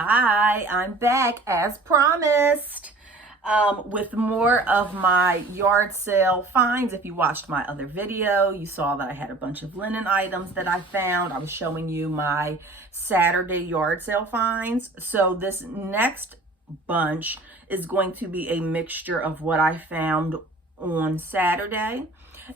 Hi, I'm back as promised with more of my yard sale finds. If you watched my other video, you saw that I had a bunch of linen items that I found. I was showing you my Saturday yard sale finds. So this next bunch is going to be a mixture of what I found on Saturday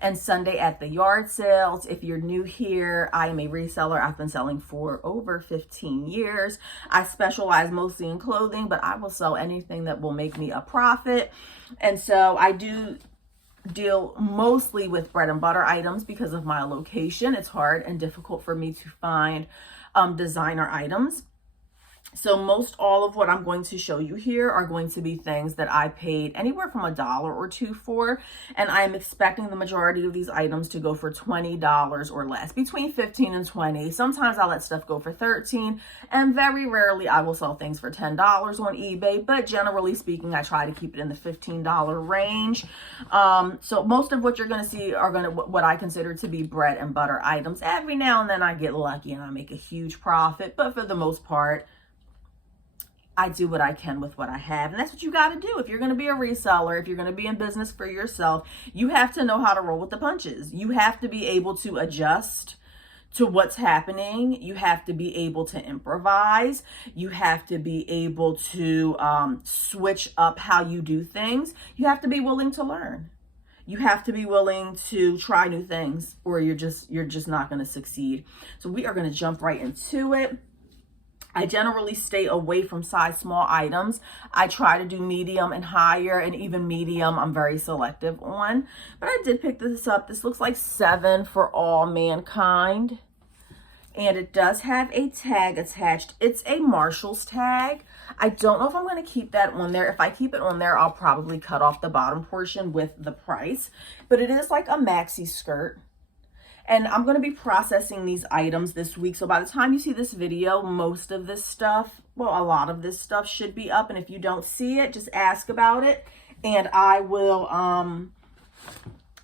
and Sunday at the yard sales. If you're new here, I am a reseller. I've been selling for over 15 years. I specialize mostly in clothing, but I will sell anything that will make me a profit. And so I do deal mostly with bread and butter items because of my location. It's hard and difficult for me to find designer items. So most all of what I'm going to show you here are going to be things that I paid anywhere from $1 or $2 for. And I am expecting the majority of these items to go for $20 or less, between $15 and $20. Sometimes I let stuff go for $13, and very rarely I will sell things for $10 on eBay. But generally speaking, I try to keep it in the $15 range. So most of what you're going to see are what I consider to be bread and butter items. Every now and then I get lucky and I make a huge profit, but for the most part, I do what I can with what I have. And that's what you got to do. If you're going to be a reseller, if you're going to be in business for yourself, you have to know how to roll with the punches. You have to be able to adjust to what's happening. You have to be able to improvise. You have to be able to switch up how you do things. You have to be willing to learn. You have to be willing to try new things, or you're just not going to succeed. So we are going to jump right into it. I generally stay away from size small items. I try to do medium and higher, and even medium I'm very selective on. But I did pick this up. This looks like 7 for All Mankind. And it does have a tag attached. It's a Marshall's tag. I don't know if I'm going to keep that on there. If I keep it on there, I'll probably cut off the bottom portion with the price. But it is like a maxi skirt. And I'm going to be processing these items this week. So by the time you see this video, most of this stuff, well, a lot of this stuff should be up. And if you don't see it, just ask about it. And I will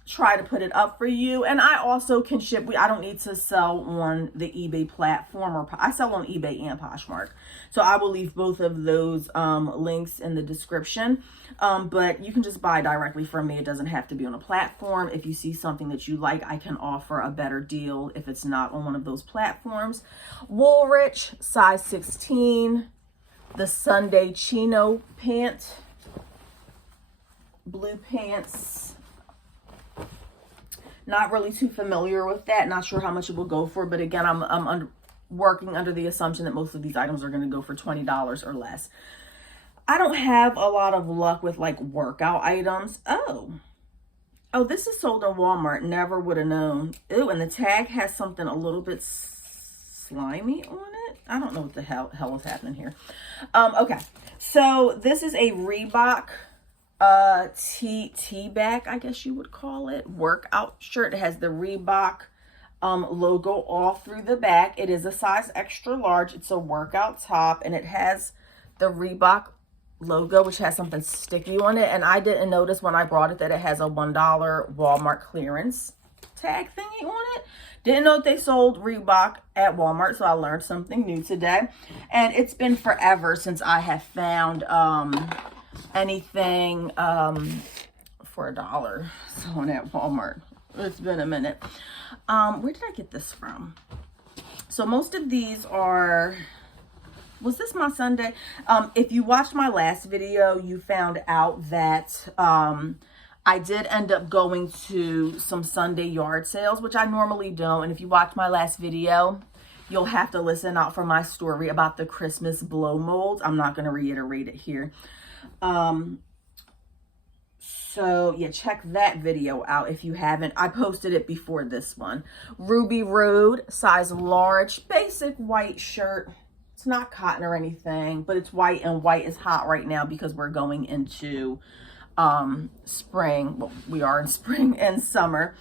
try to put it up for you. And I also can ship. I don't need to sell on the eBay platform, or I sell on eBay and Poshmark. So I will leave both of those links in the description. But you can just buy directly from me. It doesn't have to be on a platform. If you see something that you like, I can offer a better deal if it's not on one of those platforms. Woolrich, size 16, the Sunday chino pant, blue pants. Not really too familiar with that. Not sure how much it will go for. But again, I'm working under the assumption that most of these items are going to go for $20 or less. I don't have a lot of luck with like workout items. Oh, this is sold in Walmart. Never would have known. Ooh, and the tag has something a little bit slimy on it. I don't know what the hell is happening here. Okay, so this is a Reebok T-back, I guess you would call it, workout shirt. It has the Reebok logo all through the back. It is a size extra large. It's a workout top, and it has the Reebok logo, which has something sticky on it. And I didn't notice when I brought it that it has a $1 Walmart clearance tag thingy on it. Didn't know that they sold Reebok at Walmart, so I learned something new today. And it's been forever since I have found anything for $1 selling at Walmart. It's been a minute. Where did I get this from? So most of these are, was this my Sunday? If you watched my last video, you found out that I did end up going to some Sunday yard sales, which I normally don't. And if you watch my last video, you'll have to listen out for my story about the Christmas blow molds. I'm not going to reiterate it here. So yeah, check that video out if you haven't. I posted it before this one. Ruby Road, size large, basic white shirt. It's not cotton or anything, but it's white, and white is hot right now because we're going into spring. Well, we are in spring and summer.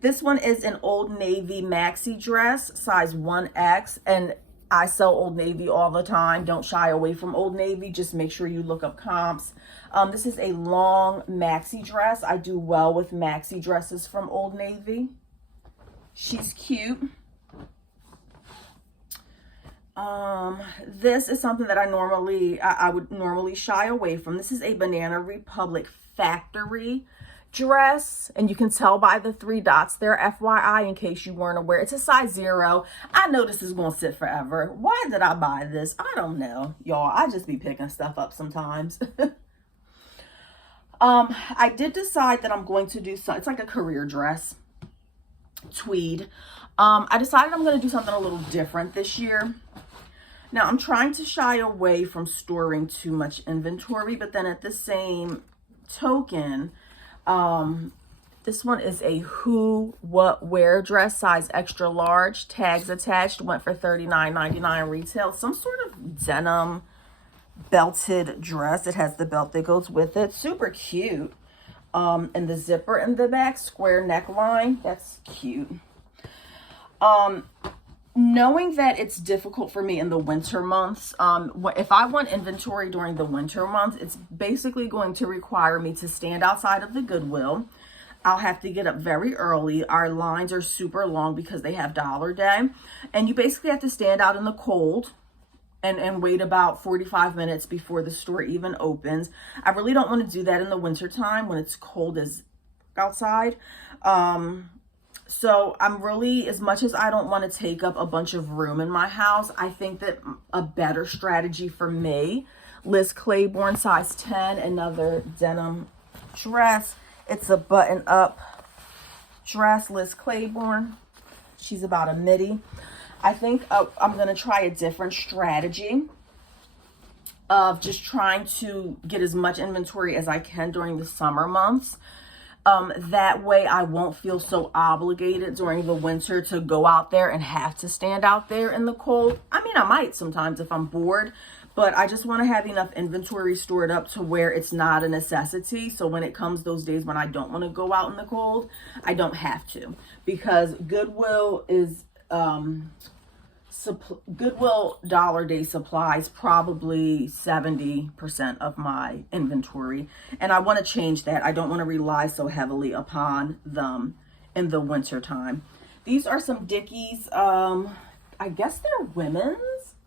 This one is an Old Navy maxi dress, size 1X, and I sell Old Navy all the time. Don't shy away from Old Navy. Just make sure you look up comps. This is a long maxi dress. I do well with maxi dresses from Old Navy. She's cute. This is something that I would normally shy away from. This is a Banana Republic factory dress, and you can tell by the 3 dots there, FYI, in case you weren't aware. It's a size 0. I know this is going to sit forever. Why did I buy this? I don't know, y'all. I just be picking stuff up sometimes. I did decide that I'm going to do something. It's like a career dress, tweed. I decided I'm going to do something a little different this year. Now, I'm trying to shy away from storing too much inventory, but then at the same token, this one is a who, what, where dress, size extra large, tags attached, went for $39.99 retail. Some sort of denim belted dress. It has the belt that goes with it. Super cute. And the zipper in the back, square neckline. That's cute. Knowing that it's difficult for me in the winter months, if I want inventory during the winter months, it's basically going to require me to stand outside of the Goodwill. I'll have to get up very early. Our lines are super long because they have Dollar Day. And you basically have to stand out in the cold and wait about 45 minutes before the store even opens. I really don't want to do that in the winter time when it's cold as outside. So I'm really, as much as I don't want to take up a bunch of room in my house, I think that a better strategy for me, Liz Claiborne, size 10, another denim dress. It's a button-up dress, Liz Claiborne. She's about a midi. I think I'm going to try a different strategy of just trying to get as much inventory as I can during the summer months. That way I won't feel so obligated during the winter to go out there and have to stand out there in the cold. I mean, I might sometimes if I'm bored, but I just want to have enough inventory stored up to where it's not a necessity. So when it comes those days when I don't want to go out in the cold, I don't have to, because Goodwill is, Goodwill Dollar Day supplies probably 70% of my inventory, and I want to change that. I don't want to rely so heavily upon them in the winter time. These are some Dickies, I guess they're women's.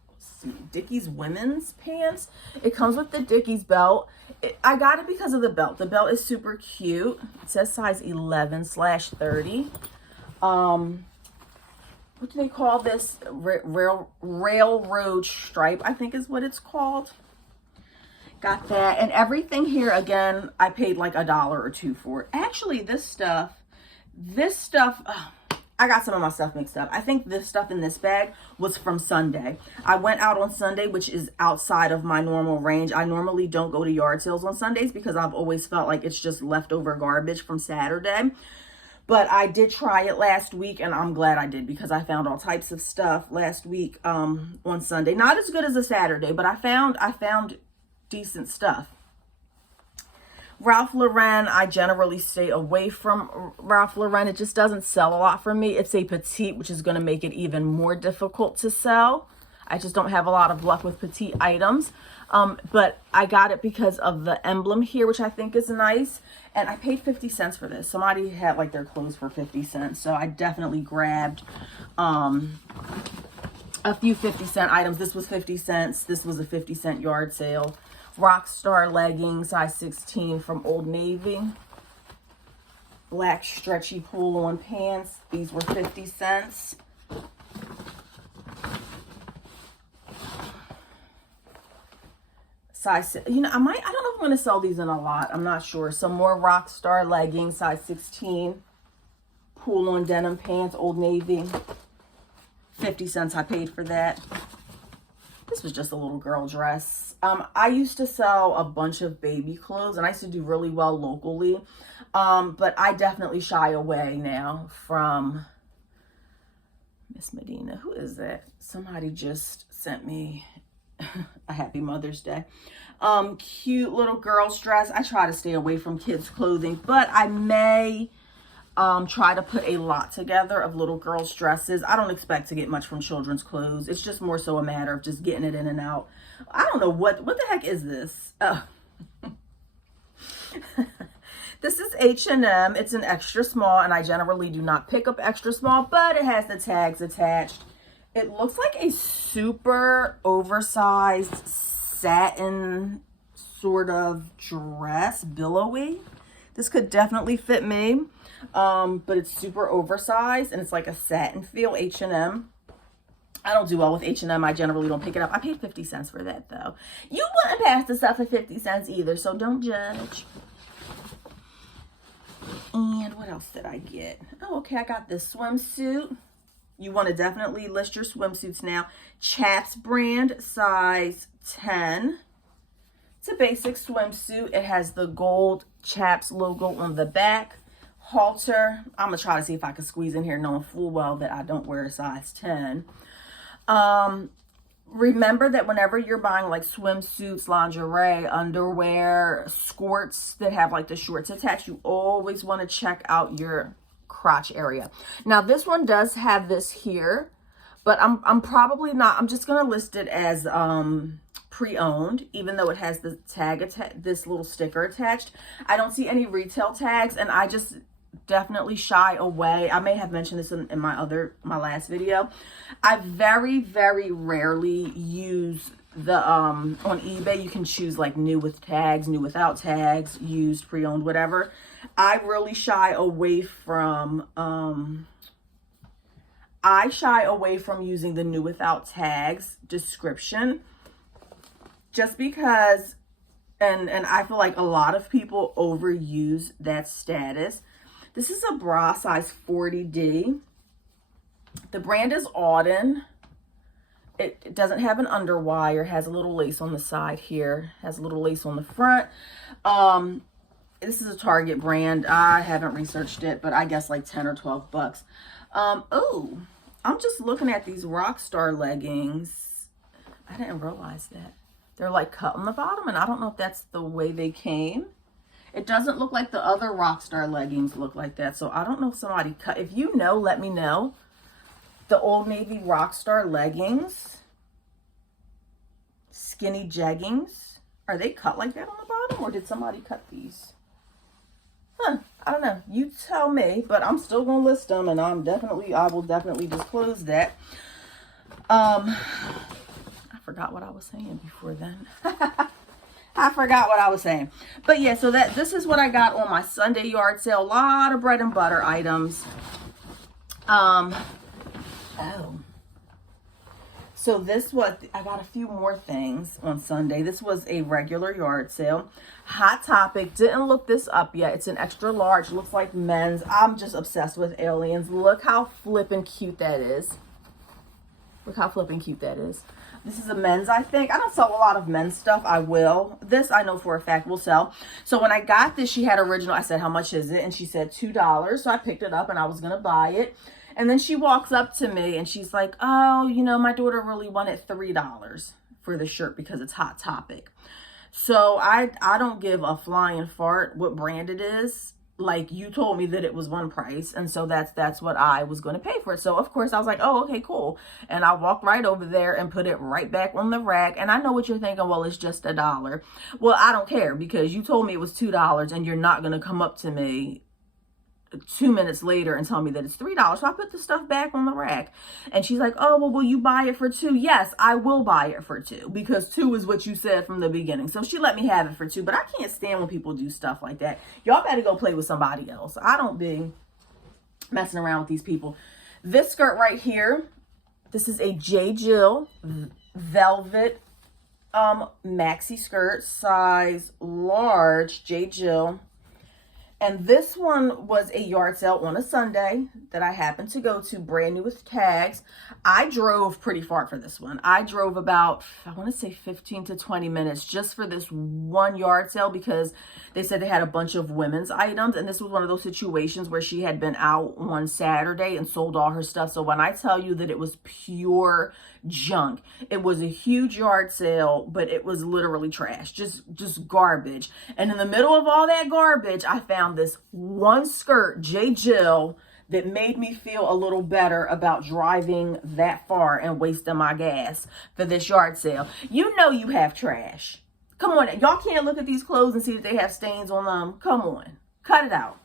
Let's see, Dickies women's pants. It comes with the Dickies belt. I got it because of the belt. The belt is super cute. It says size 11/30. What do they call this? Railroad stripe, I think is what it's called. Got that. And everything here, again, I paid like $1 or $2 for it. Actually, this stuff, I got some of my stuff mixed up. I think this stuff in this bag was from Sunday. I went out on Sunday, which is outside of my normal range. I normally don't go to yard sales on Sundays because I've always felt like it's just leftover garbage from Saturday. But I did try it last week, and I'm glad I did, because I found all types of stuff last week on Sunday. Not as good as a Saturday, but I found decent stuff. Ralph Lauren, I generally stay away from Ralph Lauren. It just doesn't sell a lot for me. It's a petite, which is going to make it even more difficult to sell. I just don't have a lot of luck with petite items. But I got it because of the emblem here, which I think is nice. And I paid 50 cents for this. Somebody had like their clothes for 50 cents. So I definitely grabbed a few 50-cent items. This was 50 cents. This was a 50-cent yard sale. Rockstar leggings, size 16 from Old Navy. Black stretchy pull-on pants. These were 50 cents. Size, you know, I don't know if I'm going to sell these in a lot. I'm not sure. Some more Rockstar leggings, size 16. Pull-on denim pants, Old Navy. 50 cents I paid for that. This was just a little girl dress. I used to sell a bunch of baby clothes, and I used to do really well locally. But I definitely shy away now from Miss Medina. Who is that? Somebody just sent me a happy Mother's Day. Cute little girl's dress. I try to stay away from kids' clothing, but I may try to put a lot together of little girls' dresses. I don't expect to get much from children's clothes. It's just more so a matter of just getting it in and out. I don't know what the heck is this? This is H&M. It's an extra small, and I generally do not pick up extra small, but it has the tags attached. It looks like a super oversized satin sort of dress, billowy. This could definitely fit me, but it's super oversized and it's like a satin feel, H&M. I don't do well with H&M. I generally don't pick it up. I paid 50 cents for that though. You wouldn't pass the stuff for 50 cents either, so don't judge. And what else did I get? Oh, okay, I got this swimsuit. You want to definitely list your swimsuits now. Chaps brand, size 10. It's a basic swimsuit. It has the gold Chaps logo on the back. Halter. I'm going to try to see if I can squeeze in here knowing full well that I don't wear a size 10. Remember that whenever you're buying like swimsuits, lingerie, underwear, skirts that have like the shorts attached, you always want to check out your crotch area. Now this one does have this here, but I'm probably not, I'm just going to list it as pre-owned, even though it has the tag, this little sticker attached. I don't see any retail tags, and I just definitely shy away. I may have mentioned this in my last video. I very, very rarely use the on eBay. You can choose like new with tags, new without tags, used, pre-owned, whatever. I really shy away from using the new without tags description, just because and I feel like a lot of people overuse that status. This is a bra size 40D. The brand is Auden. It doesn't have an underwire, has a little lace on the side here, has a little lace on the front. This is a Target brand. I haven't researched it, but I guess like 10 or 12 bucks. Oh, I'm just looking at these Rockstar leggings. I didn't realize that. They're like cut on the bottom, and I don't know if that's the way they came. It doesn't look like the other Rockstar leggings look like that, so I don't know if somebody cut. If you know, let me know. The Old Navy Rockstar leggings, skinny jeggings, are they cut like that on the bottom, or did somebody cut these? I don't know. You tell me, but I'm still gonna list them, and I will definitely disclose that. I forgot what I was saying before then. I forgot what I was saying. But yeah, so this is what I got on my Sunday yard sale. A lot of bread and butter items. So this was, I got a few more things on Sunday. This was a regular yard sale. Hot Topic, didn't look this up yet. It's an extra large, looks like men's. I'm just obsessed with aliens. Look how flippin' cute that is. Look how flippin' cute that is. This is a men's, I think. I don't sell a lot of men's stuff. I will. This, I know for a fact, will sell. So when I got this, she had original. I said, how much is it? And she said $2. So I picked it up and I was going to buy it. And then she walks up to me and she's like, oh, you know, my daughter really wanted $3 for the shirt because it's Hot Topic. So I don't give a flying fart what brand it is. Like, you told me that it was one price, and so that's what I was going to pay for it. So of course I was like, oh, okay, cool. And I walked right over there and put it right back on the rack. And I know what you're thinking, well, it's just $1. Well, I don't care, because you told me it was $2 and you're not going to come up to me 2 minutes later and tell me that it's $3. So I put the stuff back on the rack, and she's like, oh, well, will you buy it for $2? Yes, I will buy it for $2, because $2 is what you said from the beginning. So she let me have it for $2, but I can't stand when people do stuff like that. Y'all better go play with somebody else. I don't be messing around with these people. This skirt right here, this is a J. Jill velvet maxi skirt, size large, J. Jill. And this one was a yard sale on a Sunday that I happened to go to, brand new with tags. I drove pretty far for this one. I drove about, I want to say 15 to 20 minutes just for this one yard sale, because they said they had a bunch of women's items. And this was one of those situations where she had been out on Saturday and sold all her stuff. So when I tell you that it was pure junk, it was a huge yard sale, but it was literally trash, just garbage. And in the middle of all that garbage, I found this one skirt, J. Jill, that made me feel a little better about driving that far and wasting my gas for this yard sale. You know you have trash. Come on, y'all can't look at these clothes and see that they have stains on them. Come on, cut it out.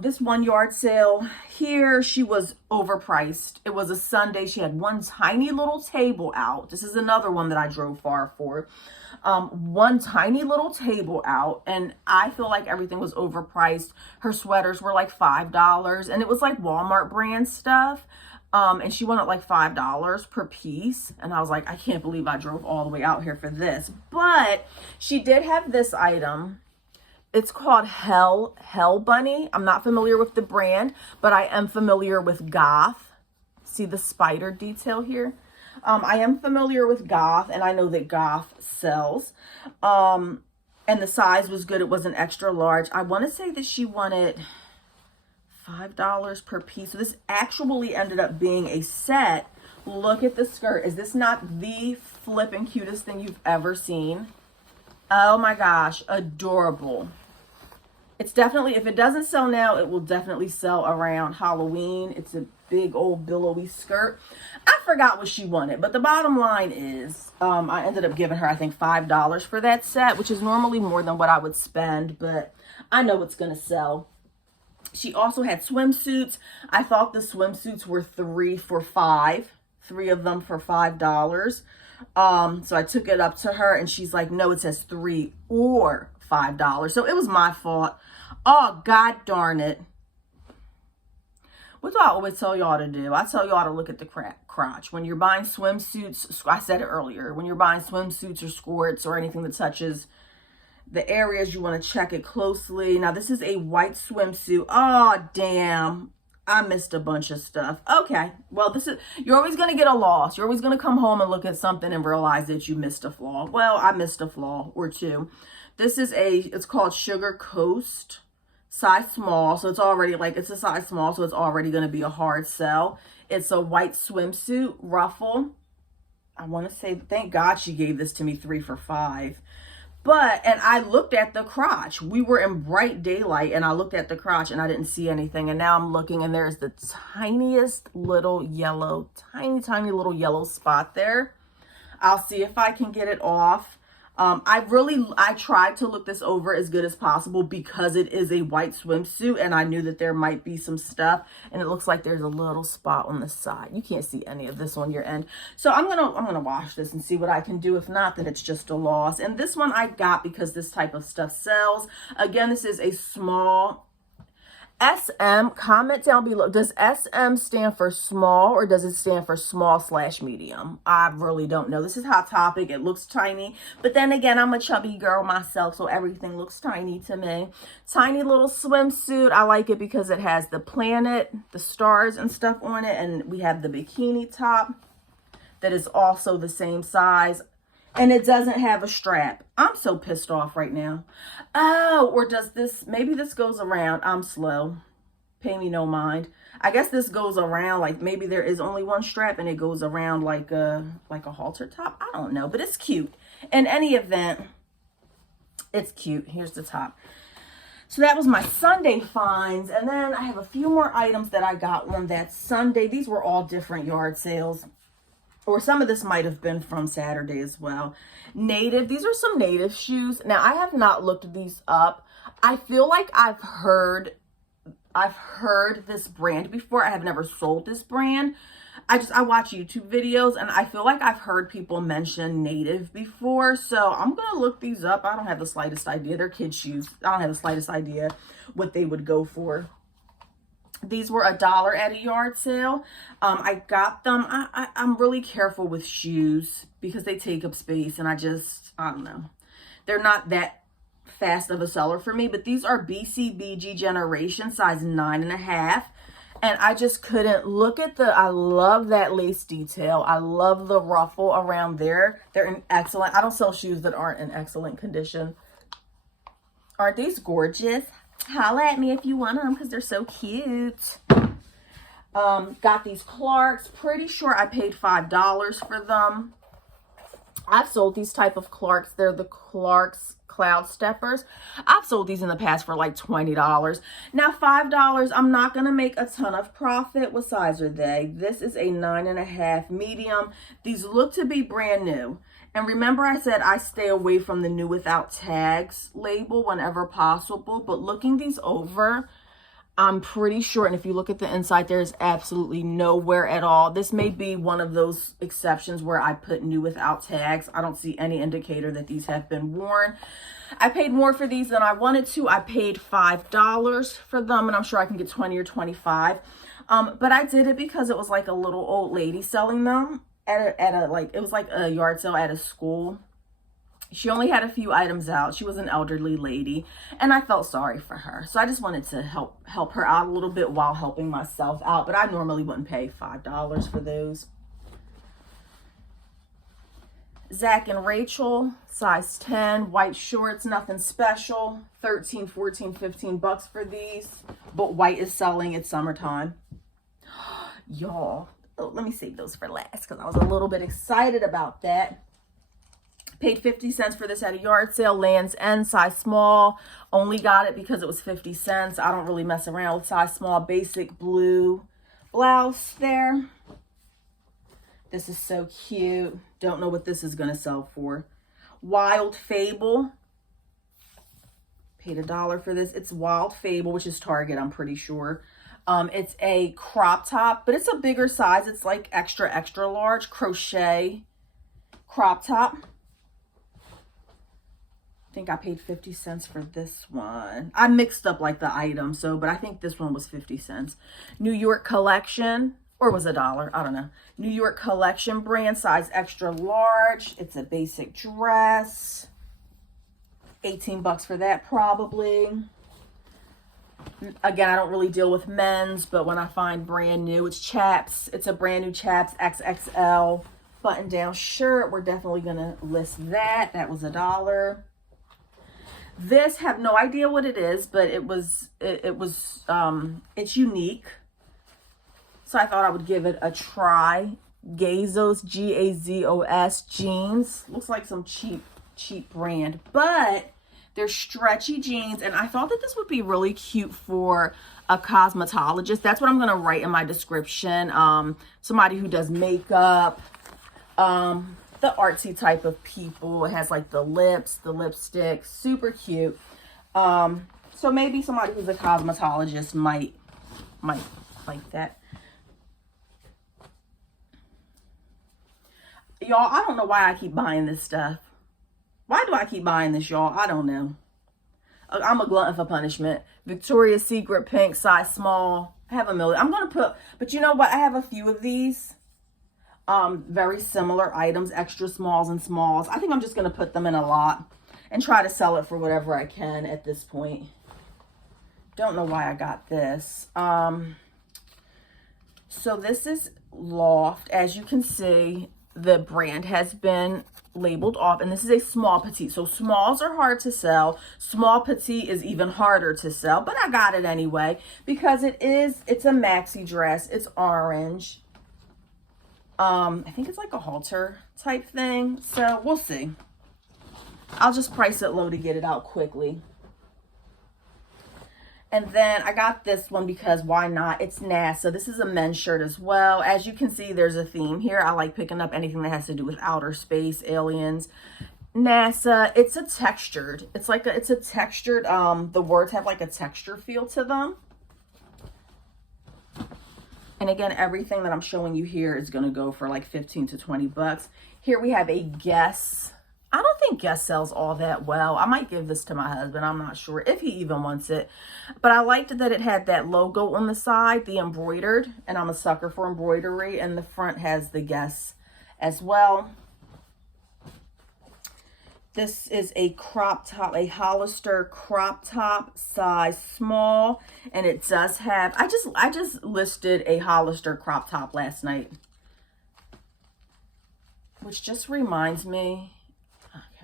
This one yard sale here, she was overpriced. It was a Sunday. She had one tiny little table out. This is another one that I drove far for. One tiny little table out, and I feel like everything was overpriced. Her sweaters were like $5, and it was like Walmart brand stuff. And she wanted like $5 per piece. And I was like, I can't believe I drove all the way out here for this. But she did have this item. It's called Hell Bunny. I'm not familiar with the brand, but I am familiar with Goth. See the spider detail here? I am familiar with Goth, and I know that Goth sells. And the size was good. It was an extra large. I want to say that she wanted $5 per piece. So this actually ended up being a set. Look at the skirt. Is this not the flipping cutest thing you've ever seen? Oh my gosh, adorable. It's definitely, if it doesn't sell now, it will definitely sell around Halloween. It's a big old billowy skirt. I forgot what she wanted, but the bottom line is I ended up giving her, I think, $5 for that set, which is normally more than what I would spend, but I know it's going to sell. She also had swimsuits. I thought the swimsuits were 3 for $5, 3 of them for $5. So I took it up to her, and she's like, no, it says 3 or $5. So it was my fault. Oh, God darn it. What do I always tell y'all to do? I tell y'all to look at the crotch. When you're buying swimsuits, I said it earlier, when you're buying swimsuits or skirts or anything that touches the areas, you want to check it closely. Now, this is a white swimsuit. Oh, damn. I missed a bunch of stuff. Okay. Well, you're always going to get a loss. You're always going to come home and look at something and realize that you missed a flaw. Well, I missed a flaw or two. This is it's called Sugar Coast, size small. So it's already it's a size small. So it's already going to be a hard sell. It's a white swimsuit ruffle. I want to say, thank God she gave this to me 3 for $5. And I looked at the crotch. We were in bright daylight, and I looked at the crotch, and I didn't see anything. And now I'm looking, and there's the tiniest little yellow, tiny little yellow spot there. I'll see if I can get it off. I tried to look this over as good as possible because it is a white swimsuit, and I knew that there might be some stuff, and it looks like there's a little spot on the side. You can't see any of this on your end. So I'm gonna wash this and see what I can do. If not, then it's just a loss. And this one I got because this type of stuff sells. Again, this is a small SM. Comment down below. Does SM stand for small, or does it stand for small/medium? I really don't know. This is Hot Topic. It looks tiny, but then again, I'm a chubby girl myself, so everything looks tiny to me. Tiny little swimsuit. I like it because it has the planet, the stars and stuff on it, and we have the bikini top that is also the same size. And it doesn't have a strap. I'm so pissed off right now. Oh, or does this, maybe this goes around. I'm slow. Pay me no mind. I guess this goes around, like maybe there is only one strap and it goes around like a halter top. I don't know, but it's cute. In any event, it's cute. Here's the top. So that was my Sunday finds. And then I have a few more items that I got on that Sunday. These were all different yard sales. Or some of this might have been from Saturday as well. Native. These are some Native shoes. Now, I have not looked these up. I feel like I've heard this brand before. I have never sold this brand. I watch YouTube videos, and I feel like I've heard people mention Native before. So I'm going to look these up. I don't have the slightest idea. They're kids' shoes. I don't have the slightest idea what they would go for. These were $1 at a yard sale. I got them. I'm really careful with shoes because they take up space, and I don't know. They're not that fast of a seller for me, but these are BCBG Generation, size 9.5. And I just couldn't look at I love that lace detail. I love the ruffle around there. They're in excellent. I don't sell shoes that aren't in excellent condition. Aren't these gorgeous? Holla at me if you want them because they're so cute. Got these Clarks. Pretty sure I paid $5 for them. I've sold these type of Clarks. They're the Clarks Cloud Steppers. I've sold these in the past for like $20. Now $5, I'm not going to make a ton of profit. What size are they? This is a 9.5 medium. These look to be brand new. And remember I said I stay away from the new without tags label whenever possible. But looking these over, I'm pretty sure, and if you look at the inside, there's absolutely nowhere at all. This may be one of those exceptions where I put new without tags. I don't see any indicator that these have been worn. I paid more for these than I wanted to. I paid $5 for them, and I'm sure I can get 20 or 25. But I did it because it was like a little old lady selling them at a like, it was like a yard sale at a school. She only had a few items out. She was an elderly lady, and I felt sorry for her. So I just wanted to help her out a little bit while helping myself out. But I normally wouldn't pay $5 for those. Zach and Rachel, size 10, white shorts, nothing special. 13, 14, 15 bucks for these. But white is selling. It's summertime. Y'all, let me save those for last because I was a little bit excited about that. Paid 50 cents for this at a yard sale. Land's End, size small. Only got it because it was 50 cents. I don't really mess around with size small. Basic blue blouse there. This is so cute. Don't know what this is going to sell for. Wild Fable. Paid $1 for this. It's Wild Fable, which is Target, I'm pretty sure. It's a crop top, but it's a bigger size. It's like extra, extra large crochet crop top. I think I paid 50 cents for this one. I mixed up like the item, but I think this one was 50 cents. New York Collection, or was it $1? I don't know. New York Collection brand, size extra large. It's a basic dress. 18 bucks for that probably. Again, I don't really deal with men's, but when I find brand new, it's Chaps. It's a brand new Chaps XXL button down shirt. We're definitely gonna list that. That was $1. This, have no idea what it is, but it's unique. So I thought I would give it a try. Gazos, Gazos jeans. Looks like some cheap brand, but they're stretchy jeans, and I thought that this would be really cute for a cosmetologist. That's what I'm gonna write in my description. Somebody who does makeup, the artsy type of people. It has like the lips, the lipstick, super cute. So maybe somebody who's a cosmetologist might like that. Y'all, I don't know why I keep buying this stuff. Why do I keep buying this, y'all? I don't know. I'm a glutton for punishment. Victoria's Secret pink, size small. I have a million. I'm going to put, but you know what? I have a few of these. Very similar items, extra smalls and smalls. I think I'm just going to put them in a lot and try to sell it for whatever I can at this point. Don't know why I got this. So this is Loft. As you can see, the brand has been labeled off, and this is a small petite. So smalls are hard to sell. Small petite is even harder to sell, but I got it anyway because it's a maxi dress. It's orange. I think it's like a halter type thing. So we'll see. I'll just price it low to get it out quickly. And then I got this one because why not? It's NASA. This is a men's shirt as well. As you can see, there's a theme here. I like picking up anything that has to do with outer space, aliens. NASA, it's a textured. It's a textured, the words have like a texture feel to them. And again, everything that I'm showing you here is going to go for like 15 to 20 bucks. Here we have a Guess. I don't think Guess sells all that well. I might give this to my husband. I'm not sure if he even wants it. But I liked that it had that logo on the side, the embroidered. And I'm a sucker for embroidery. And the front has the Guess as well. This is a crop top, a Hollister crop top, size small. And it does have, I just listed a Hollister crop top last night. Which just reminds me,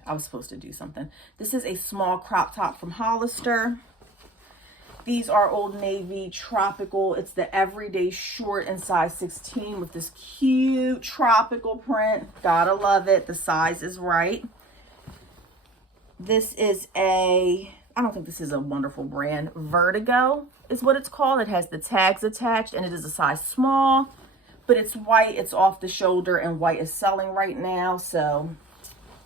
I was supposed to do something. This is a small crop top from Hollister. These are Old Navy tropical. It's the everyday short in size 16 with this cute tropical print. Gotta love it. The size is right. This is I don't think this is a wonderful brand. Vertigo is what it's called. It has the tags attached and it is a size small, but it's white. It's off the shoulder and white is selling right now. So,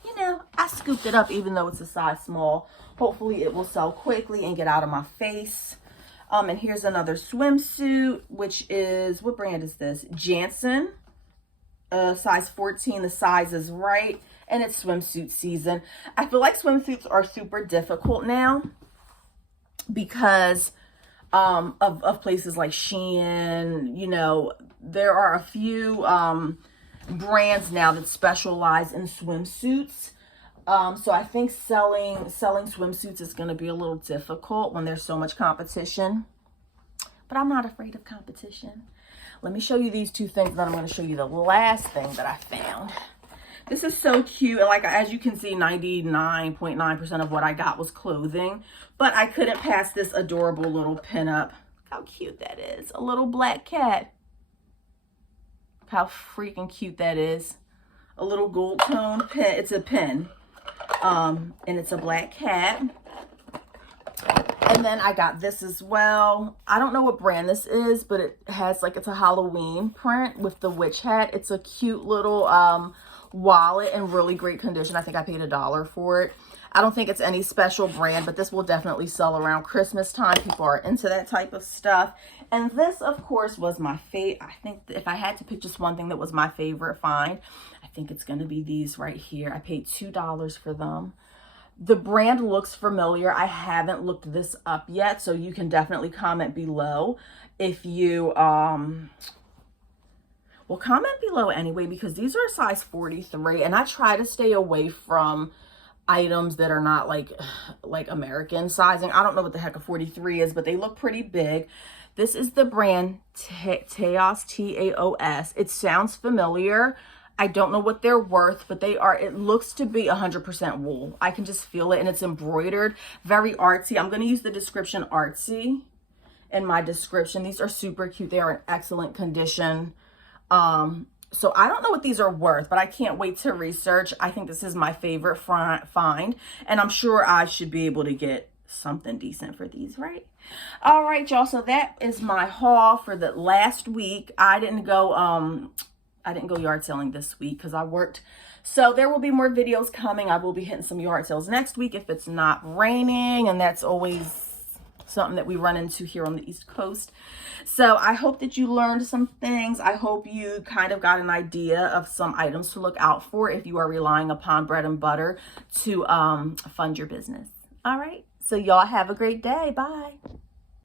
you know, I scooped it up even though it's a size small. Hopefully it will sell quickly and get out of my face. And here's another swimsuit, which is, what brand is this? Jansen, size 14. The size is right, and it's swimsuit season. I feel like swimsuits are super difficult now because of places like Shein. You know, there are a few brands now that specialize in swimsuits. So I think selling swimsuits is going to be a little difficult when there's so much competition. But I'm not afraid of competition. Let me show you these two things, then I'm going to show you the last thing that I found. This is so cute. And like, as you can see, 99.9% of what I got was clothing. But I couldn't pass this adorable little pinup. Look how cute that is. A little black cat. Look how freaking cute that is. A little gold tone pin. It's a pin. And it's a black cat. And then I got this as well. I don't know what brand this is, but it has like, it's a Halloween print with the witch hat. It's a cute little wallet in really great condition. I think I paid $1 for it. I don't think it's any special brand, but this will definitely sell around Christmas time. People are into that type of stuff. And this, of course, was my favorite. I think if I had to pick just one thing that was my favorite find, I think it's going to be these right here. I paid $2 for them. The brand looks familiar. I haven't looked this up yet, so you can definitely comment below if you, well, comment below anyway, because these are a size 43, and I try to stay away from items that are not like American sizing. I don't know what the heck a 43 is, but they look pretty big. This is the brand Taos, T-A-O-S. It sounds familiar. I don't know what they're worth, but they are, it looks to be 100% wool. I can just feel it, and it's embroidered, very artsy. I'm going to use the description artsy in my description. These are super cute. They are in excellent condition. So I don't know what these are worth, but I can't wait to research. I think this is my favorite find, and I'm sure I should be able to get something decent for these, right? All right, y'all. So that is my haul for the last week. I didn't go yard selling this week because I worked. So there will be more videos coming. I will be hitting some yard sales next week if it's not raining, and that's always something that we run into here on the East Coast. So I hope that you learned some things. I hope you kind of got an idea of some items to look out for if you are relying upon bread and butter to fund your business. All right. So y'all have a great day. Bye.